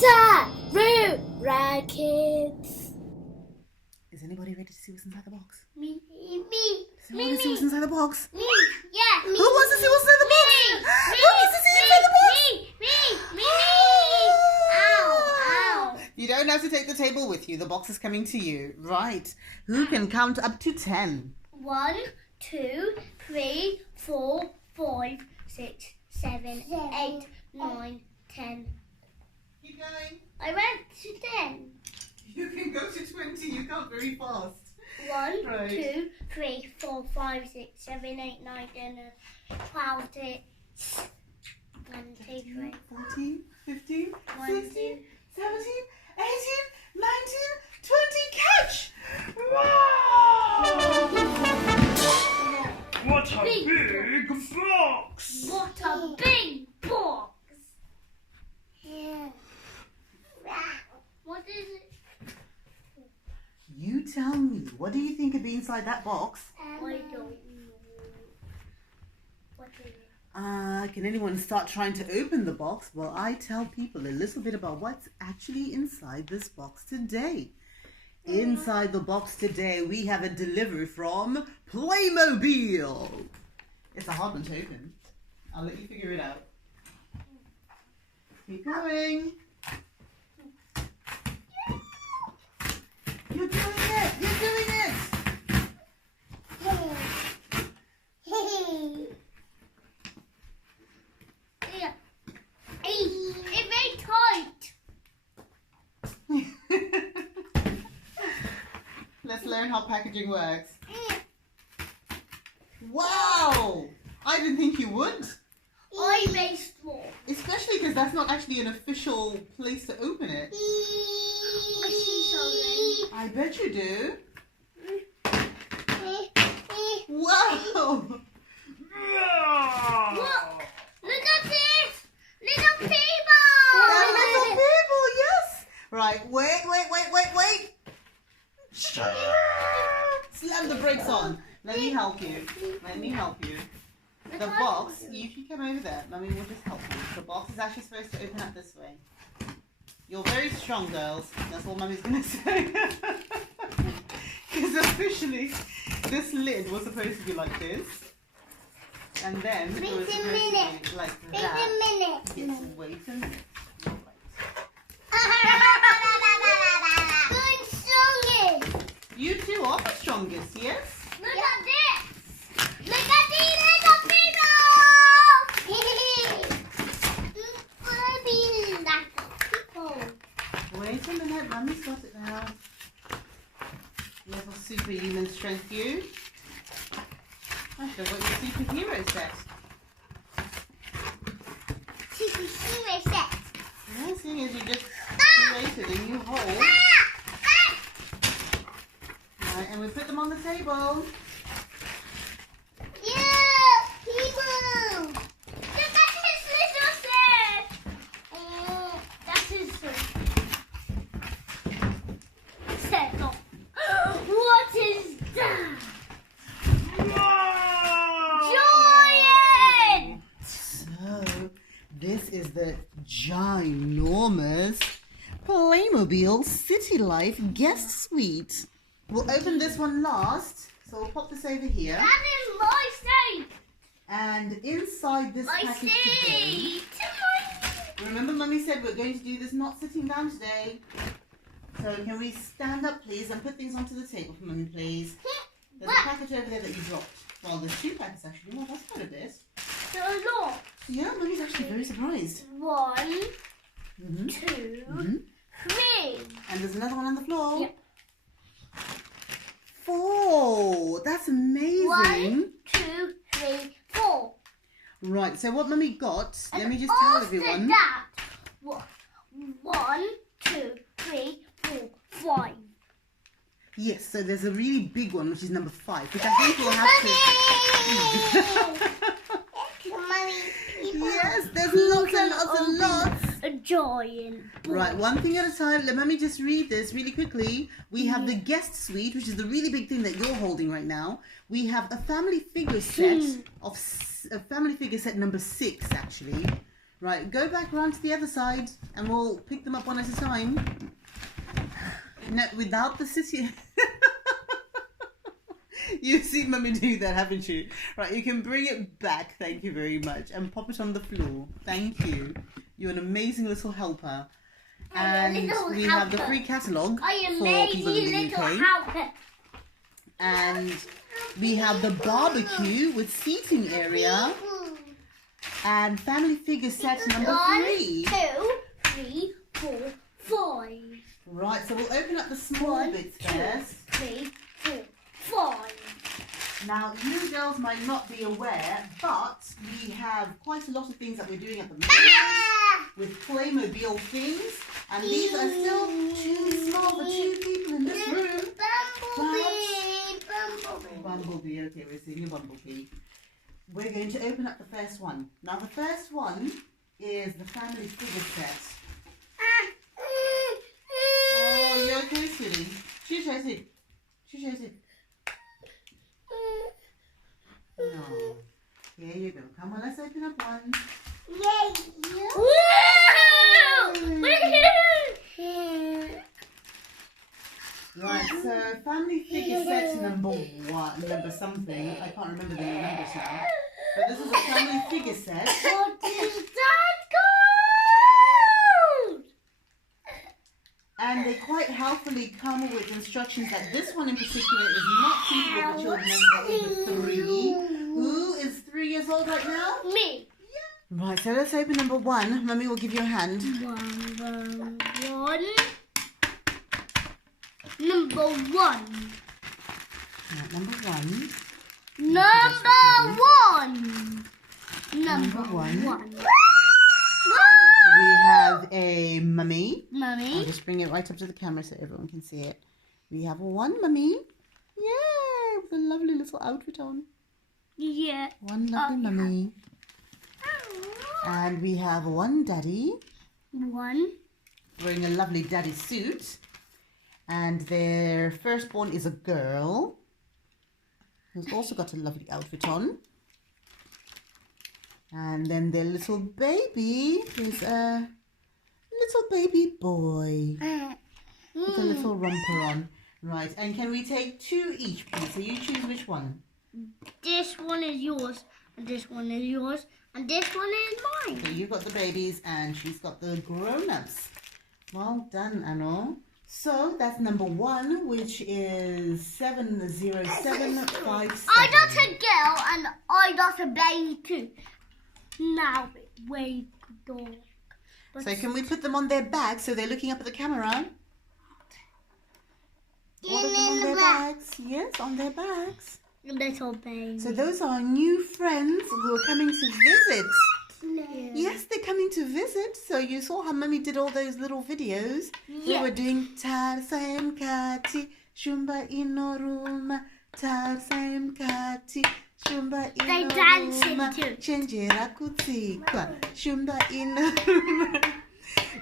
SARURA kids. Is anybody ready to see what's inside the box? Me. Does anyone want to see what's inside the box? Me. Yeah. Who wants to see what's inside the box? Who wants to see inside the box? Me. Ow. You don't have to take the table with you. The box is coming to you. Right. Who can count up to 10? 1, 2, 3, 4, 5, 6, 7, 8, 9, 10. Keep going. I went to 10. You can go to 20. You can't very fast. 1, Right. 2, 3, 4, 5, 6, 7, 8, 9, 10, 12, 13. 1, 2, 3. 14, 15, 1, 16, 2. 17, 18, 19, 20. Catch! Wow! What a big box! What a big box! What is it? You tell me. What do you think could be inside that box? I don't know. What is it? Can anyone start trying to open the box while I tell people a little bit about what's actually inside this box today? Inside the box today, we have a delivery from Playmobil. It's a hard one to open. I'll let you figure it out. Keep going. You're doing it! You're doing it! Yeah. It's very tight. Let's learn how packaging works. Wow! I didn't think you would. I made small. Especially because that's not actually an official place to open it. I see something. I bet you do. Wow! Look! Look at this! Little people! They're little people, yes! Right, wait. Slam the brakes on. Let me help you. The box, you can come over there. Mummy will just help you. The box is actually supposed to open up this way. You're very strong, girls. That's all Mummy's going to say. Because officially, this lid was supposed to be like this. And then it was supposed to be like that. Yes, wait a minute. I'm strongest. You two are the strongest, yes? Look at this! Look at these little people! Wait a minute, Mummy's got it now. Little superhuman strength, you. I should have got your superhero set. Superhero set. Nice thing is you just created a new hole. Right, and we put them on the table. Yeah, people! Look at his little set! That's his set. No. What is that? Giant! So, this is the ginormous Playmobil City Life Guest Suite. We'll open this one last, so we'll pop this over here. That is my seat! And inside this My package today, seat! remember Mummy said we're going to do this not sitting down today. So can we stand up please and put things onto the table for Mummy please? There's a package over there that you dropped. Well, there's 2 packets actually. Well, that's quite a bit. So look. Yeah, Mummy's actually very surprised. 1, Mm-hmm. 2, Mm-hmm. 3. And there's another one on the floor. Yep. 4. That's amazing. 1, 2, 3, 4. Right, so what Mummy got, let me just And tell after everyone. that, 1, 2, 3, 4, 5. Yes, so there's a really big one, which is number 5, which I think we'll have to... Yes, there's lots and lots and lots. A giant. Right, one thing at a time. Let me just read this really quickly. We have the guest suite, which is the really big thing that you're holding right now. We have a family figure set of a family figure set number 6, actually. Right, go back around to the other side and we'll pick them up one at a time. No, without the city. You've seen Mummy do that, haven't you? Right, you can bring it back, thank you very much, and pop it on the floor. Thank you. You're an amazing little helper. And we have the free catalogue for people in the UK. And we have the barbecue with seating area. And family figure set number 3. 1, 2, 3, 4, 5. Right, so we'll open up the small bits first. 3, 4, 5. Now, you girls might not be aware, but we have quite a lot of things that we're doing at the moment with Playmobil things. And these are still too small for 2 people in this room. Bumblebee, okay, we're seeing a bumblebee. We're going to open up the first one. Now, the first one is the family figure set. Oh, you okay, sweetie? She shows it. She shows it. No. Here you go. Come on, let's open up one. Right, so family figure set number something. I can't remember the numbers now. But this is a family figure set. What is that called? And they quite helpfully come with instructions that this one in particular is not suitable for children over 3. Who is 3 years old right now? Me. Right, so let's open number 1. Mummy will give you a hand. One. Number 1. Right, number 1. Number 1. We have a mummy. Mummy. I'll just bring it right up to the camera so everyone can see it. We have one mummy. Yay! With a lovely little outfit on. Yeah. One lovely mummy. And we have one daddy. 1. Wearing a lovely daddy suit. And their firstborn is a girl. Who's also got a lovely outfit on. And then their little baby is a little baby boy. With a little romper on. Right, and can we take 2 each, please? So you choose which one. This one is yours, and this one is yours, and this one is mine. Okay, you've got the babies and she's got the grown-ups. Well done, Anno. So that's number 1, which is 70757. I got a girl and I got a baby too. Now it's way dark. So can we put them on their bags so they're looking up at the camera? All of them on their bags. Yes, on their bags. Little baby. So those are new friends who are coming to visit. Yeah. Yes, they're coming to visit. So you saw how Mummy did all those little videos. We Yeah. were doing Tarsem Kati, Shumba Inoruma, Tarsem Kati, Shumba They Inoruma, dancing too. Chenjera Kutikwa, Shumba Inoruma.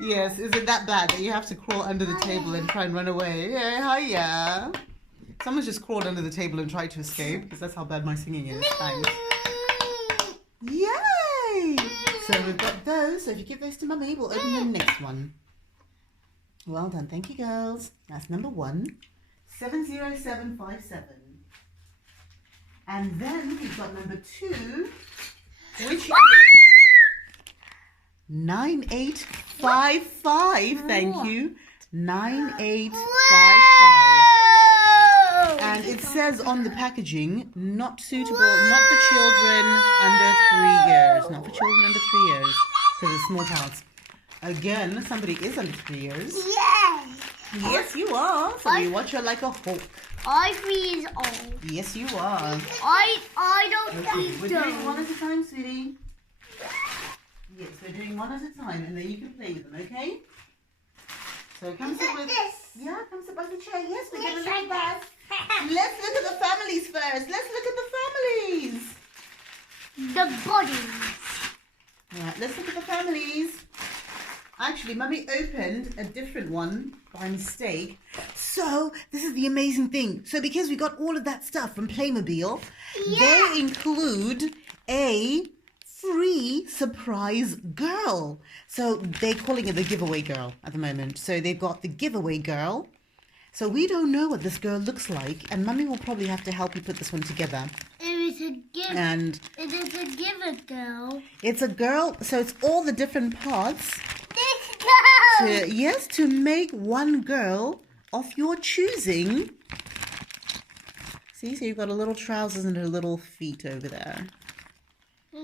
Yes, is it that bad that you have to crawl under the table and try and run away? Yeah, hiya. Someone's just crawled under the table and tried to escape because that's how bad my singing is. Thanks. Yay! So we've got those. So if you give those to Mummy, we'll open the next one. Well done. Thank you, girls. That's number 1. 70757. And then we've got number 2, which is 9855. Thank you. 9855. And it says on the packaging, not suitable, not for children under 3 years. Not for children under 3 years. Because it's small parts. Again, somebody is under 3 years. Yes. Yes, you are. So you watch her like a hawk. I'm 3 years old. Yes, you are. I don't Okay, think we're so. doing one at a time, sweetie. Yes, we're doing one at a time, and then you can play with them, okay? So come sit with... Yeah, come sit by the chair. Yes, we're going to look at that. Let's look at the families first. Let's look at the families. The bodies. All right, let's look at the families. Actually, Mummy opened a different one by mistake. So, this is the amazing thing. So, because we got all of that stuff from Playmobil, they include a free surprise girl. So they're calling it the giveaway girl at the moment. So they've got the giveaway girl. So we don't know what this girl looks like, and Mummy will probably have to help you put this one together. It is a giver. And It is a giver girl. it's a girl, so it's all the different parts This girl. to make one girl of your choosing. See, so you've got a little trousers and her little feet over there,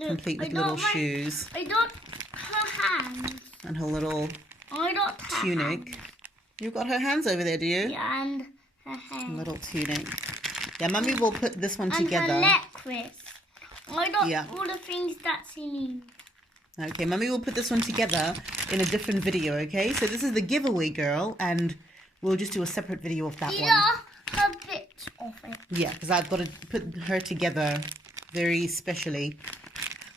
complete with little shoes, I got her hands. and her little I got her tunic. hands. You've got her hands over there, do you? Yeah, and her hands. Little tunic. Yeah, Mummy will put this one together. And her necklace. I got Yeah. all the things that she needs. Okay, Mummy will put this one together in a different video, okay? So this is the giveaway girl, and we'll just do a separate video of that one. Yeah, a bit of it. Yeah, because I've got to put her together very specially.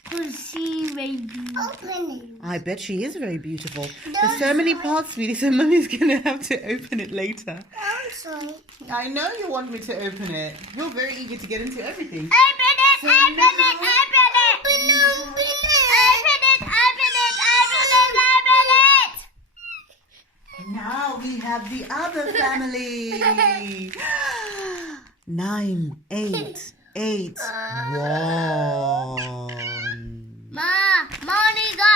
Because she may be. Open it. I bet she is very beautiful. There's so many parts, sweetie, so Mummy's going to have to open it later. I'm sorry. I know you want me to open it. You're very eager to get into everything. Open it, So open now- it, open it. Open it, open it, open it. Now we have the other family. 9, 8, 8, 1. Monica.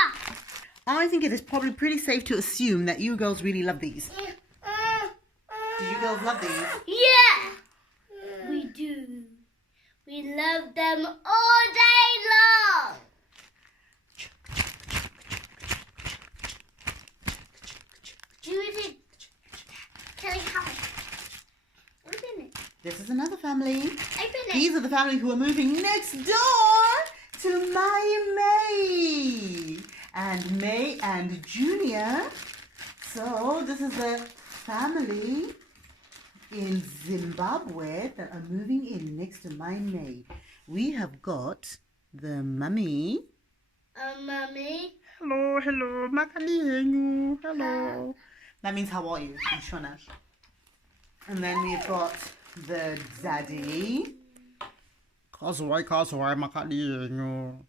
I think it is probably pretty safe to assume that you girls really love these. Do you girls love these? Yeah. We do. We love them all day long. Do you think? Can I have it? Open it. This is another family. Open it. These are the family who are moving next door to my May. And May and Junior. So this is the family in Zimbabwe that are moving in next to my May. We have got the mummy. Mommy. Hello, hello, Makalihengu. Hello. That means how are you in Shona. And then we've got the daddy. Kazwai, Makalihengu.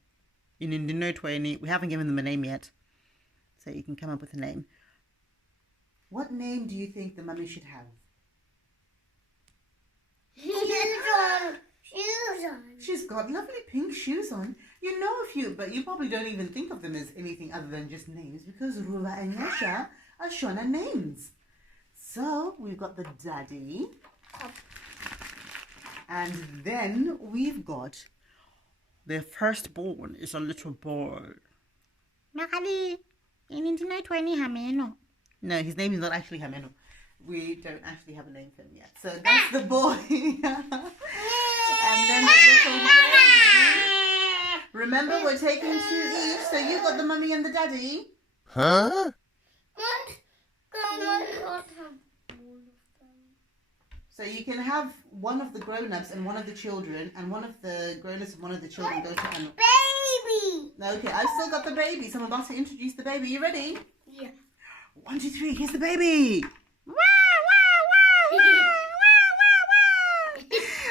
In Indian 20, we haven't given them a name yet. So you can come up with a name. What name do you think the mummy should have? Shoes on. Shoes on. She's got lovely pink shoes on. You know a few, but you probably don't even think of them as anything other than just names because Rula and Yasha are Shona names. So we've got the daddy. And then we've got their firstborn is a little boy. Makali, hindi na 20 hameno. No, his name is not actually Hameno. We don't actually have a name for him yet. So that's the boy. And then the little baby. Remember, we're taking 2 each. So you got the mummy and the daddy. Huh? So you can have one of the grown-ups and one of the children, and one of the grown-ups and one of the children go to Anna. Baby. Okay, I've still got the baby, so I'm about to introduce the baby. You ready? Yeah. 1, 2, 3, here's the baby. Wow, wow, wow, wow, wow, wow.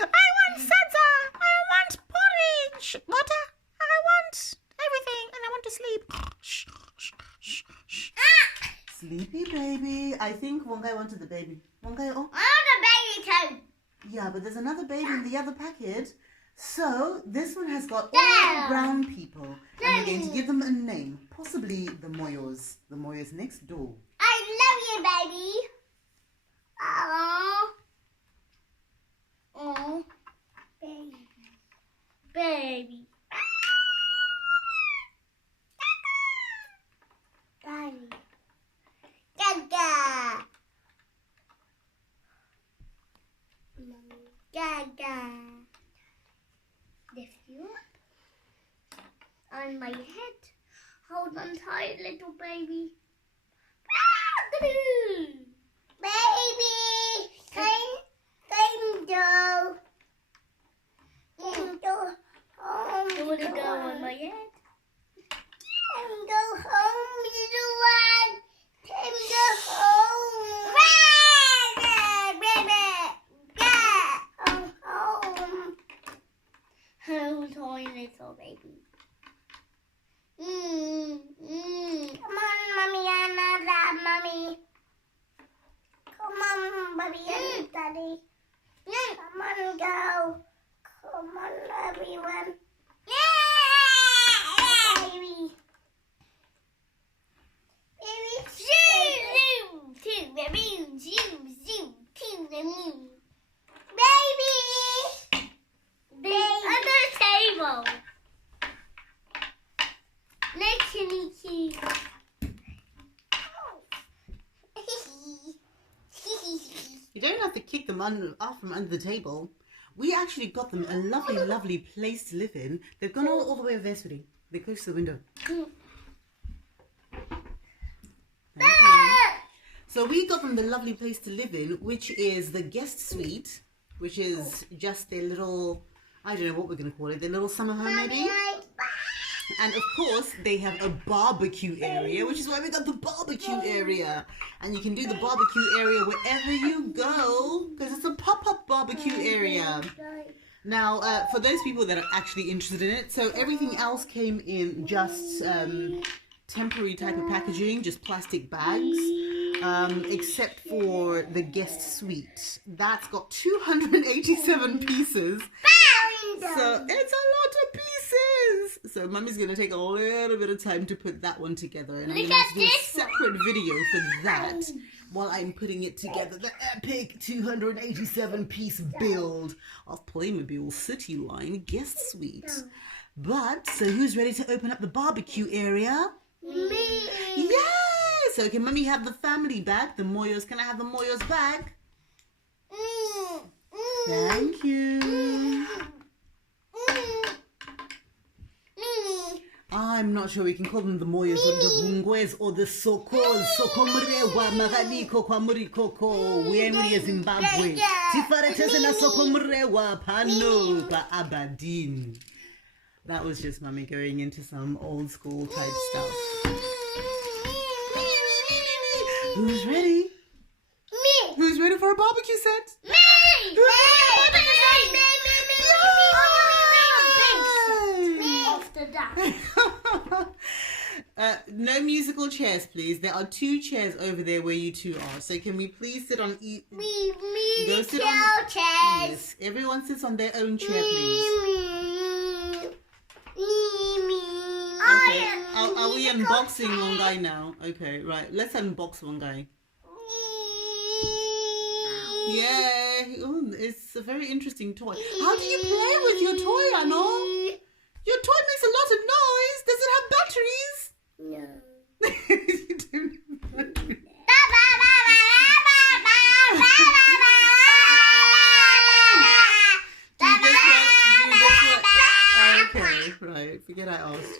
I want salsa. I want porridge. Water. I want everything, and I want to sleep. Shh, shh, shh, shh. Sleepy baby. I think Wongai wanted the baby. Wongai, oh. I want a baby too. Yeah, but there's another baby in the other packet. So this one has got all Dad. brown people. And we're going to give them a name. Possibly the Moyos. The Moyos next door. I love you, baby. Aww. Oh, baby. Baby. Baby. Gaga. Gaga. Lift you up on my head. Hold on tight, little baby. Baby, can go. Home. You want to go on my head? Can go home, little one. Can go home. Baby, go home. Hold on, little baby. actually cute. You don't have to kick them off from under the table. We actually got them a lovely, lovely place to live in. They've gone all the way over there, sweetie. They're close to the window. Thank you. So we got them the lovely place to live in, which is the guest suite, which is just their little, I don't know what we're going to call it, their little summer home maybe. And of course, they have a barbecue area, which is why we got the barbecue area. And you can do the barbecue area wherever you go, because it's a pop-up barbecue area. Now, for those people that are actually interested in it, so everything else came in just temporary type of packaging, just plastic bags, except for the guest suite. That's got 287 pieces. So it's a lot of pieces. So Mummy's going to take a little bit of time to put that one together. And I'm going to have to do a separate video for that while I'm putting it together. The epic 287 piece build of Playmobil City Line Guest Suite. But, so who's ready to open up the barbecue area? Me. Yes! So can Mummy have the family bag? The Moyos, can I have the Moyos bag? Thank you. I'm not sure we can call them the Moyos or the Hungwes or the Sokos. Sokomrewa Magadiko Kwamurikoko. We Zimbabwe. Tifaretese na Sokomrewa Pano pa Aberdeen. That was just Mummy going into some old school type stuff. Who's ready? Me. Who's ready for a barbecue set? Me. No musical chairs, please. There are 2 chairs over there where you two are. So can we please sit on each? Go sit on chairs. Yes, everyone sits on their own chair, please. Okay. Are we unboxing one guy now? Okay, right. Let's unbox one guy. Yeah, it's a very interesting toy. How do you play with your toy, Ano? Your toy makes a lot of noise. Does it have batteries? No. You don't have batteries. Okay, right. Forget I asked.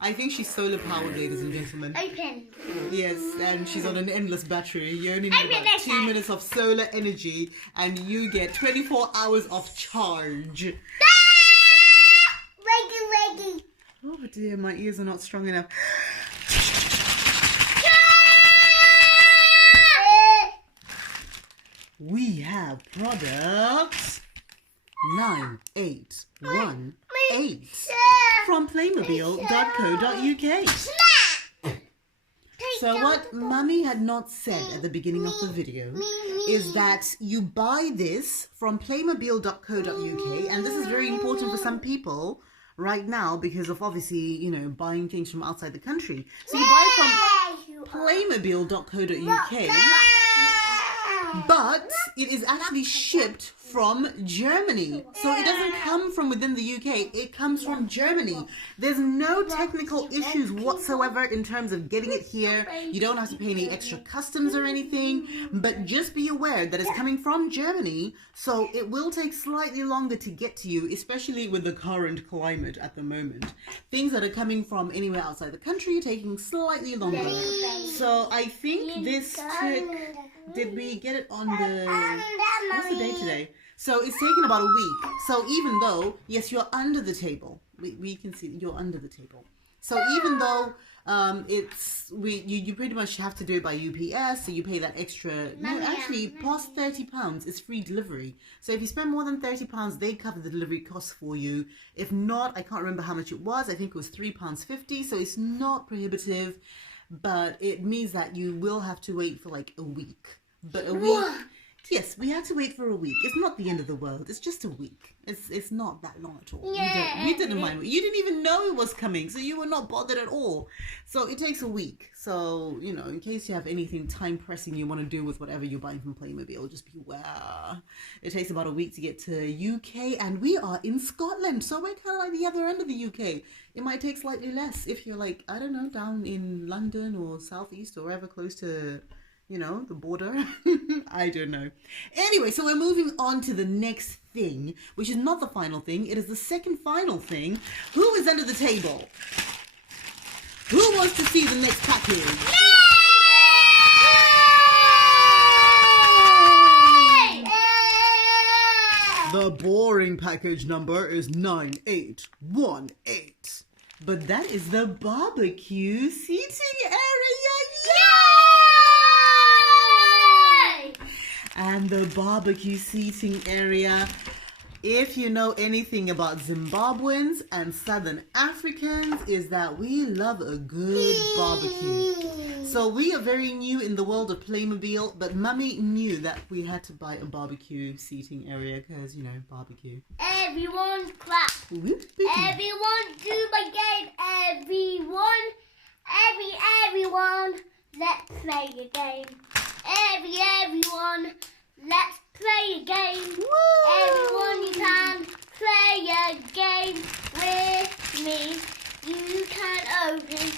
I think she's solar powered, ladies and gentlemen. Open. Yes, and she's on an endless battery. You only need about 2 minutes of solar energy, and you get 24 hours of charge. Ready. Oh dear, my ears are not strong enough. We have product 9818 from Playmobil.co.uk. So what Mummy had not said at the beginning of the video is that you buy this from Playmobil.co.uk, and this is very important for some people right now because of obviously, you know, buying things from outside the country. So you buy from Playmobil.co.uk, but it is actually shipped from Germany. So it doesn't come from within the UK, it comes from Germany. There's no technical issues whatsoever in terms of getting it here. You don't have to pay any extra customs or anything, but just be aware that it's coming from Germany, so it will take slightly longer to get to you, especially with the current climate at the moment. Things that are coming from anywhere outside the country are taking slightly longer. So I think this took, did we get it on the, what's the day today? So it's taken about a week. So even though, yes, you're under the table. We can see you're under the table. So even though you pretty much have to do it by UPS, so you pay that extra. No, actually, past £30 is free delivery. So if you spend more than £30, they cover the delivery costs for you. If not, I can't remember how much it was. I think it was £3.50. So it's not prohibitive, but it means that you will have to wait for like a week. But a week Yes, we had to wait for a week. It's not the end of the world. It's just a week. It's not that long at all. Yeah. We didn't mind. You didn't even know it was coming, so you were not bothered at all. So it takes a week. So, you know, in case you have anything time pressing you want to do with whatever you're buying from Playmobil, just beware. It takes about a week to get to UK, and we are in Scotland. So we're kind of like the other end of the UK. It might take slightly less if you're like, I don't know, down in London or Southeast or wherever close to, you know, the border. I don't know. Anyway, so we're moving on to the next thing, which is not the final thing. It is the second final thing. Who is under the table? Who wants to see the next package? The boring package number is 9818. But that is the barbecue seating area. Yay! And the barbecue seating area, if you know anything about Zimbabweans and Southern Africans, is that we love a good barbecue. So we are very new in the world of Playmobil, but Mummy knew that we had to buy a barbecue seating area because, you know, barbecue. Everyone clap. Everyone do my game. Everyone, let's play a game. Everyone, let's play a game. Woo! Everyone, you can play a game with me. You can open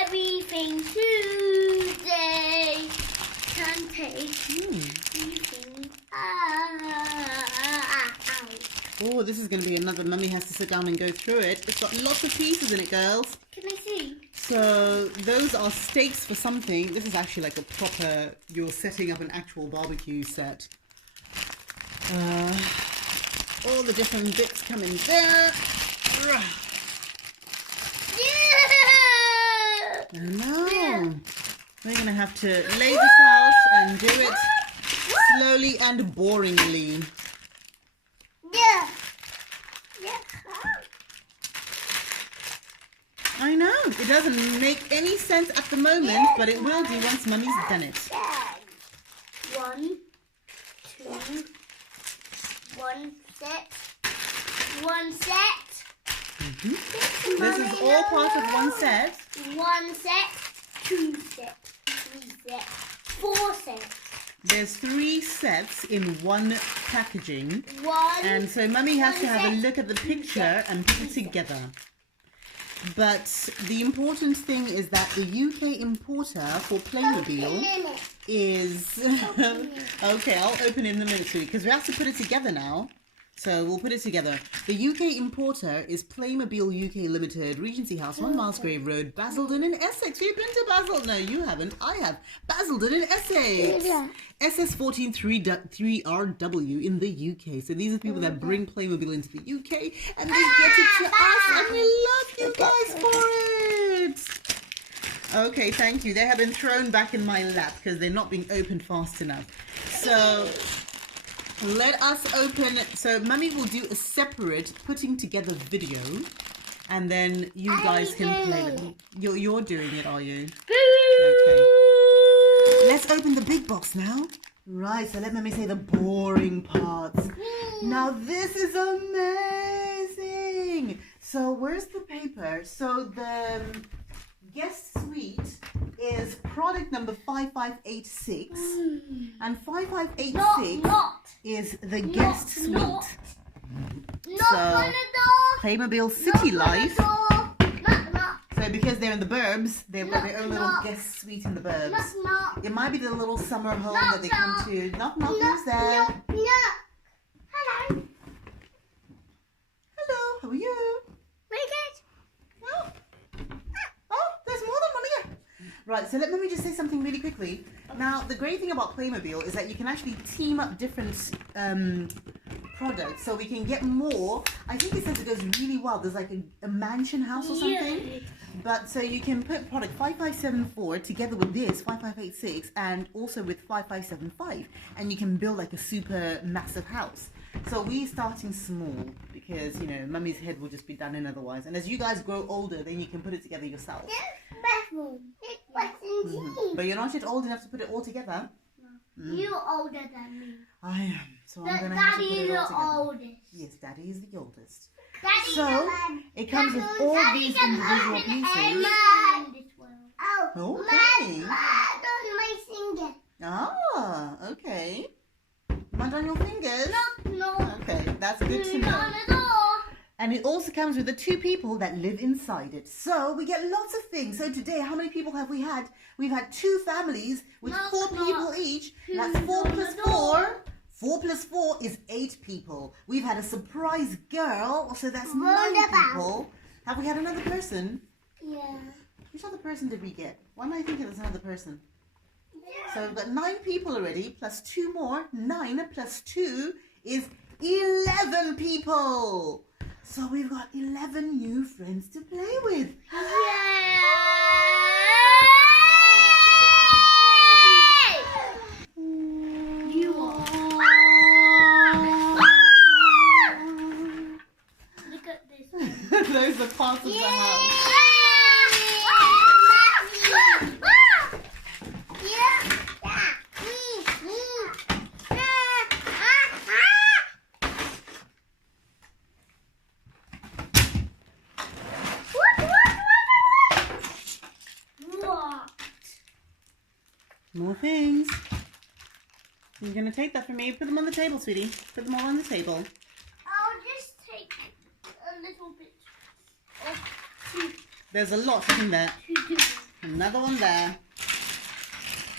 everything today. Can take everything out. Oh, this is going to be another. Mummy has to sit down and go through it. It's got lots of pieces in it, girls. Can I see? So those are steaks for something. This is actually like a proper, you're setting up an actual barbecue set. All the different bits come in there. I know. We're going to have to lay this out and do it slowly and boringly. Yeah. I know. It doesn't make any sense at the moment, but it will do once Mummy's done it. 1, 2, 1 set. 1 set. This is all part of one set. 1 set. 2 sets. 3 sets. 4 sets. There's 3 sets in one packaging. 1. And so Mummy has to have a look at the picture and put it together. But the important thing is that the UK importer for Playmobil is... Okay, I'll open it in a minute, sweetie, because we have to put it together now. So we'll put it together. The UK importer is Playmobil UK Limited, Regency House, 1 Milesgrave Road, Basildon in Essex. You've been to Basildon? No, you haven't. I have. Basildon in Essex. SS143RW in the UK. So these are people that bring Playmobil into the UK and they get it to us. And we love you guys for it. Okay, thank you. They have been thrown back in my lap because they're not being opened fast enough. So... let us open. So Mummy will do a separate putting together video, and then you guys can play with it. You're doing it, are you? Okay. Let's open the big box now. Right. So let Mummy say the boring parts. Now this is amazing. So where's the paper? So the guest suite is product number 5586, and 5586 is the guest suite. So Playmobil City Life. So because they're in the burbs, they've got their own little guest suite in the burbs. It might be the little summer home that they come to. Knock, knock, who's there? Hello. Hello, how are you? Very good. Oh, there's more than one here. Right, so let me just say something really quickly. Now, the great thing about Playmobil is that you can actually team up different products, so we can get more. I think it says it goes really well. There's like a mansion house or something. Yeah. But so you can put product 5574 together with this 5586 and also with 5575, and you can build like a super massive house. So we're starting small because, you know, Mummy's head will just be done in otherwise. And as you guys grow older, then you can put it together yourself. But you're not yet old enough to put it all together. You're older than me. I am. So I'm going to have to Daddy put is it all the together. oldest. Yes, Daddy is the oldest. Daddy So, it comes with all these individual pieces. Oh, Okay. my finger. Ah, okay. Mud on your fingers? No. Okay, that's good to know. Not at all. And it also comes with the 2 people that live inside it. So we get lots of things. So today, how many people have we had? We've had 2 families with 4 people each. That's 4 plus 4. 4 plus 4 is 8 people. We've had a surprise girl, so that's 9 people. Have we had another person? Yeah. Which other person did we get? Why am I thinking there's another person? So we've got 9 people already, plus 2 more. 9 plus 2 is 11 people. So we've got 11 new friends to play with. You are. Look at this. Those are parts of the house. More things. You're going to take that from me. Put them on the table, sweetie. Put them all on the table. I'll just take a little bit of There's a lot in there. Another one there.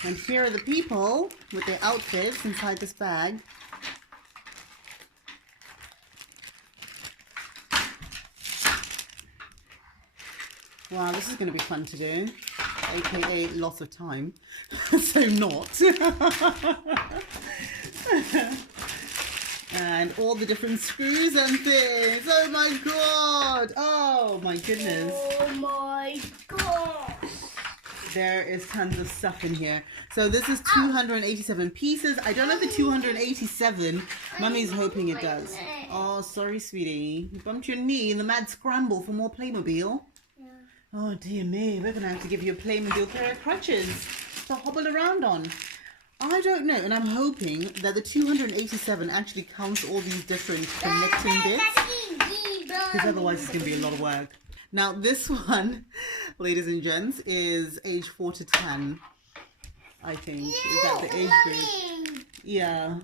And here are the people with their outfits inside this bag. Wow, this is going to be fun to do. AKA lots of time. So not. And all the different screws and things. Oh my god. Oh my goodness. Oh my god. There is tons of stuff in here. So this is 287 pieces. I don't know if the 287. Mummy's hoping it does. Oh, sorry, sweetie. You bumped your knee in the mad scramble for more Playmobil. Oh dear me, we're going to have to give you a Playmobil pair of crutches to hobble around on. I don't know, and I'm hoping that the 287 actually counts all these different connecting bits, because otherwise it's going to be a lot of work. Now this one, ladies and gents, is age 4 to 10, I think. Is that the age group? Yeah.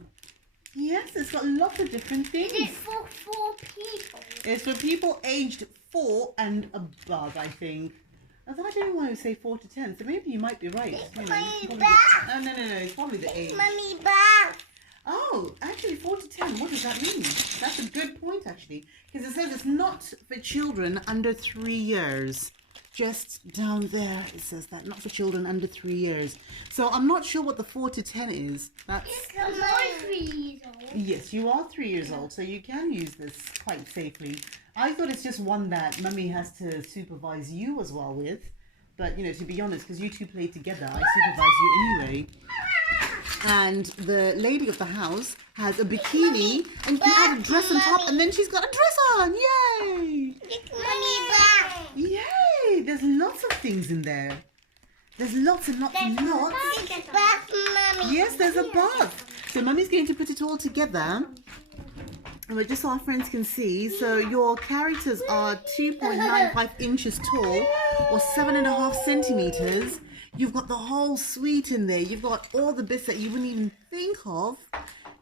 Yes, it's got lots of different things. It's for 4 people. It's for people aged 4 and above, I think. Although I don't want to say 4 to 10, so maybe you might be right. You know, no, it's probably the age. Mommy, back. Oh, actually 4 to 10, what does that mean? That's a good point, actually. Because it says it's not for children under 3 years. Just down there, it says that, not for children under 3 years. So I'm not sure what the 4 to 10 is. That's... Because I'm 3 years old. Yes, you are 3 years old, so you can use this quite safely. I thought it's just one that Mummy has to supervise you as well with. But, you know, to be honest, because you 2 play together, I supervise you anyway. And the lady of the house has a bikini, and you can add a dress on top, and then she's got a dress on. Yay! Mommy, back. Yay! There's lots of things in there. There's lots and lots and lots. Back, Mommy. Yes, there's a bath. So Mummy's going to put it all together. And just so our friends can see, so your characters are 2.95 inches tall, or 7.5 centimeters. You've got the whole suite in there. You've got all the bits that you wouldn't even think of,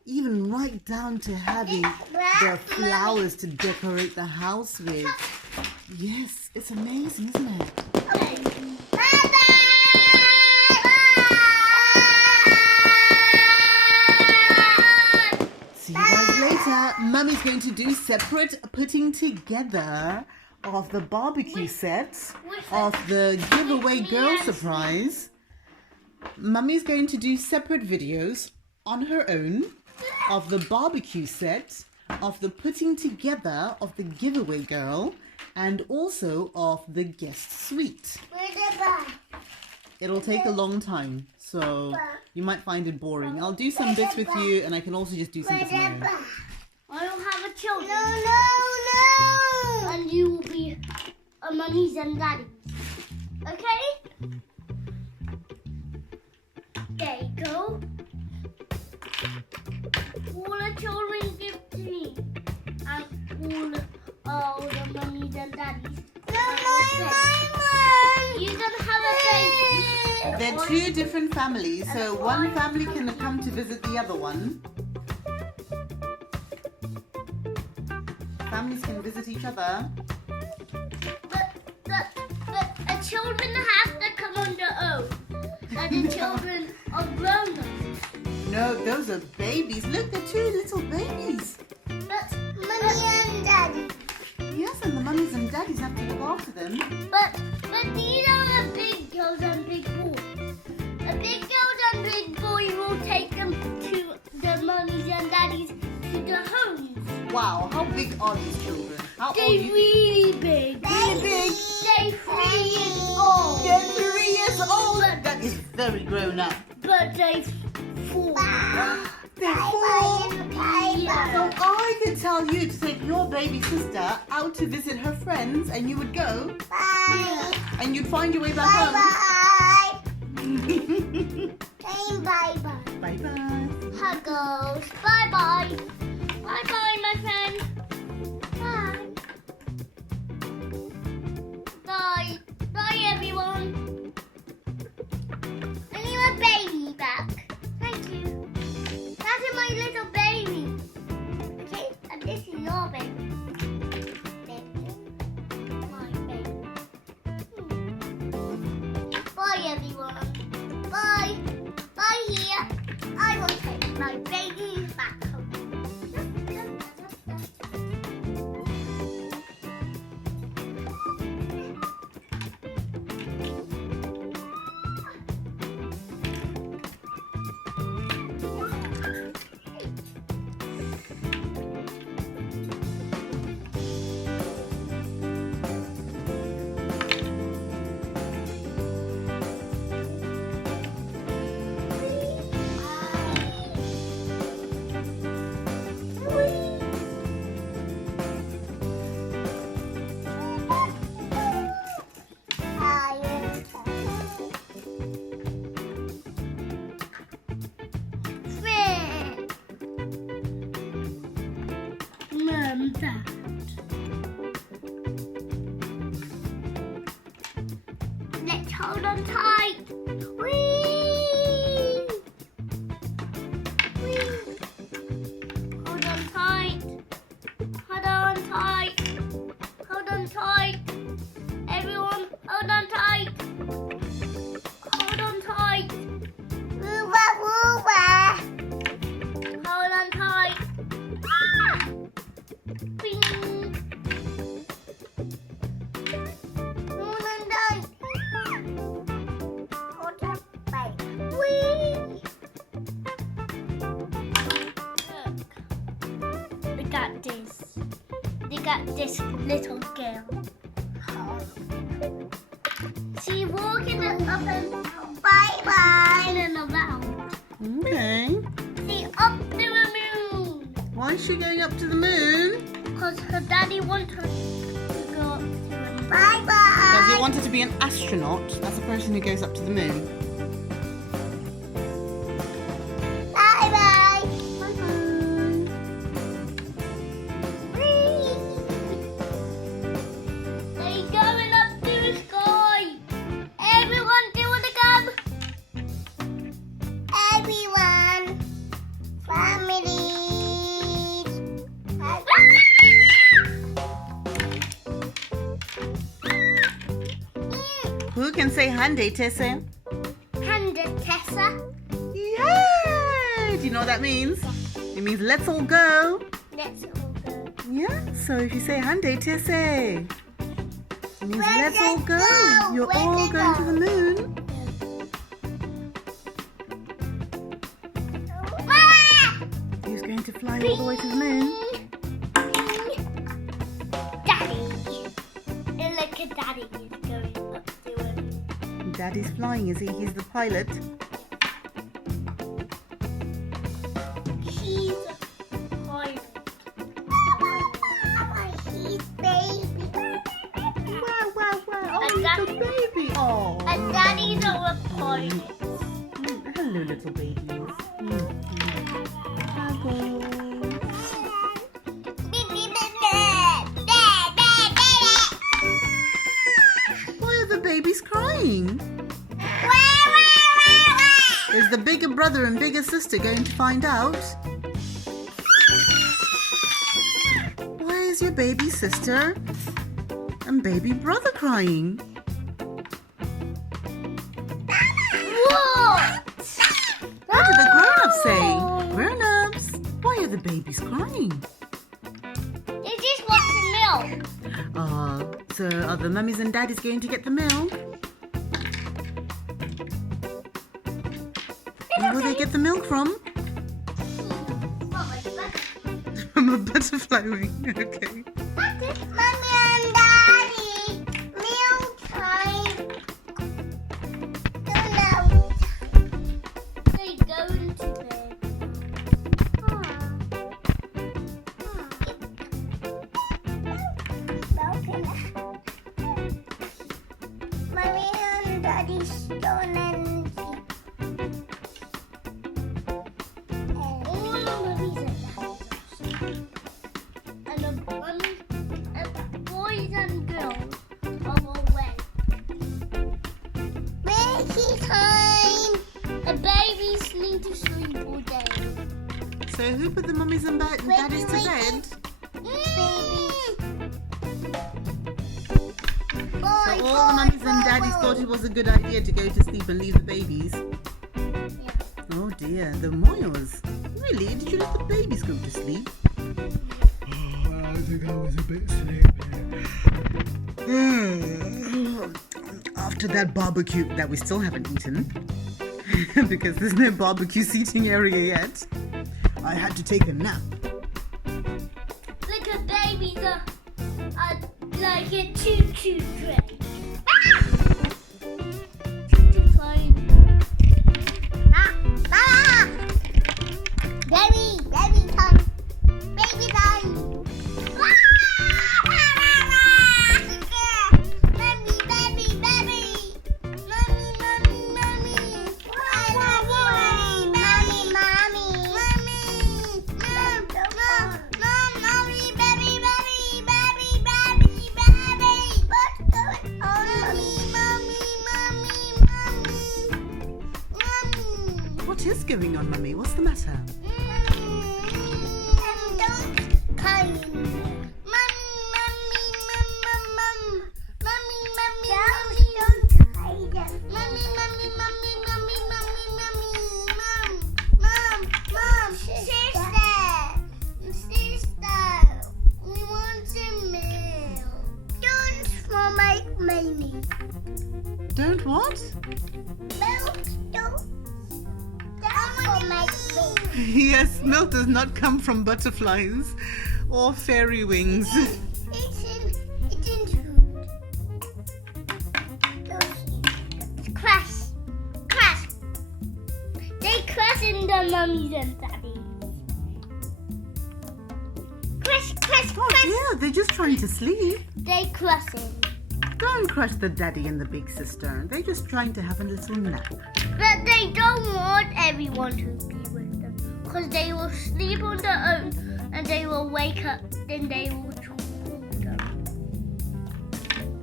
even right down to having the flowers to decorate the house with. Yes, it's amazing, isn't it? See you guys later. Mummy's going to do separate putting together of the barbecue set of the giveaway girl surprise. Mummy's going to do separate videos on her own of the barbecue set, of the putting together of the giveaway girl, and also of the guest suite. It'll take a long time, so you might find it boring. I'll do some bits with you, and I can also just do some bits on my own. I don't have a children. No. And you will be a mummies and daddies. Okay? There you go. they're two different families, so one family can come to visit the other one. Families can visit each other. But the children have to come on their own. And the children are grown up. No, those are babies. Look, they're two little babies. But Mummy and Daddy. Yes, and the mummies and daddies have to look after them. But these are big girls and big boys. A big girl and big boy will take them to the mummies and daddies to their homes. Wow, how big are these children? How old They're are you? really big. Really big. They're 3 years old. They're 3 years old. That is very grown up. But they're 4. They're 4. Yeah. So I could tell you to take your baby sister out to visit her friends, and you would go. Bye. And you'd find your way back home. Bye. Bye bye. Huggles. Bye. Bye, my friend. Bye. Bye, everyone. I need my baby back. Thank you. That is my little baby. Okay, and this is your baby. My baby. Bye, everyone. Bye. Bye here. I will take my baby back home. Dad. Let's hold on tight. Whee! Whee! Hold on tight. Hold on tight. Hold on tight. Everyone, hold on tight. Hold on tight. Woo-wah, woo-wah. Hold on tight. Ah! Bing. Hold on tight. Hold on tight. Whee! Look at this. Look at this little girl. She's walking up and bye-bye and around. Okay. See, up to the moon. Why is she going up to the moon? Because her daddy wants her to go up to the moon. Bye-bye. Does he want her to be an astronaut? That's a person who goes up to the moon. Bye-bye. Bye-bye. Whee! They're going up to the sky. Everyone, do you want to come? Everyone. Families. Who can say Hyundai, Tessa? Panda Tessa. Yay! Do you know what that means? It means let's all go. Let's all go. Yeah, so if you say Hyundai, Tessa, it means let's all go. You're Where all to going go? to the moon. Who's going to fly all the way to the moon? Daddy. And look at Daddy is going up to him. Daddy's flying, is he? He's the pilot. He's a pilot. He's baby. Wow, wow, wow. Oh, And he's that- a baby. Oh. And Daddy's a pilot. Hello, little babies. Hello. Why are the babies crying? Where Is the bigger brother and bigger sister going to find out? Why is your baby sister and baby brother crying? What? What did the grown-ups say? Grown-ups, why are the babies crying? They just want some milk. So are the mummies and daddies going to get the milk? Where will they get the milk from? From a butterfly wing, okay. Mommy and Daddy, milk time. They go into bed. Mommy and Daddy's stone and all the mummies and daddies and the mummies and boys and girls are away. Baby time! The babies need to sleep all day. So who put the mummies and daddies to bed? So all the mummies and daddies thought it was a good idea to go to sleep and leave the babies. Oh dear, the moyos. Really? Did you let the babies go to sleep? I think I was a bit sleepy. After that barbecue that we still haven't eaten, because there's no barbecue seating area yet, I had to take a nap. Look at babies are like a choo-choo train. Choo-choo train. Baby time. Baby time. Baby. Mommy. Mommy. What is going on, Mummy? What's the matter? Don't what? Yes, milk does not come from butterflies or fairy wings. It's in food. Crash. They crash in the mummies and daddies. Crash. Oh yeah, they're just trying to sleep. They crash in. Don't crush the daddy and the big sister. They're just trying to have a little nap. But they don't want everyone to be with them. Because they will sleep on their own and they will wake up, then they will call them.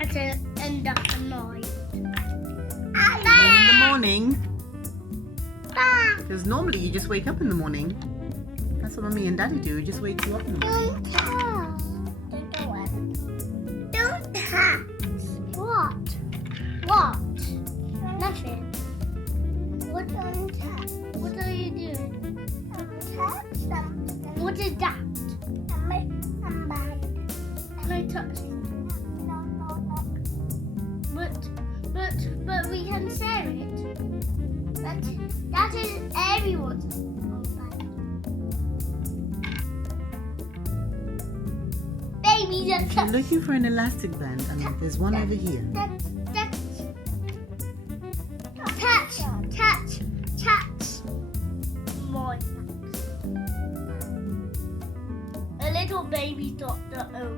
And then end up annoyed. And in the morning, because normally you just wake up in the morning. That's what Mummy and Daddy do. We just wake you up in the morning. Don't touch. What? Nothing. What don't touch? What are you doing? Touch something. What is that? I'm bad. Can I touch it? No. But we can share it. But that is everyone's. Babies are If you're looking for an elastic band, there's one over here. Touch. My a little baby doctor. Oh.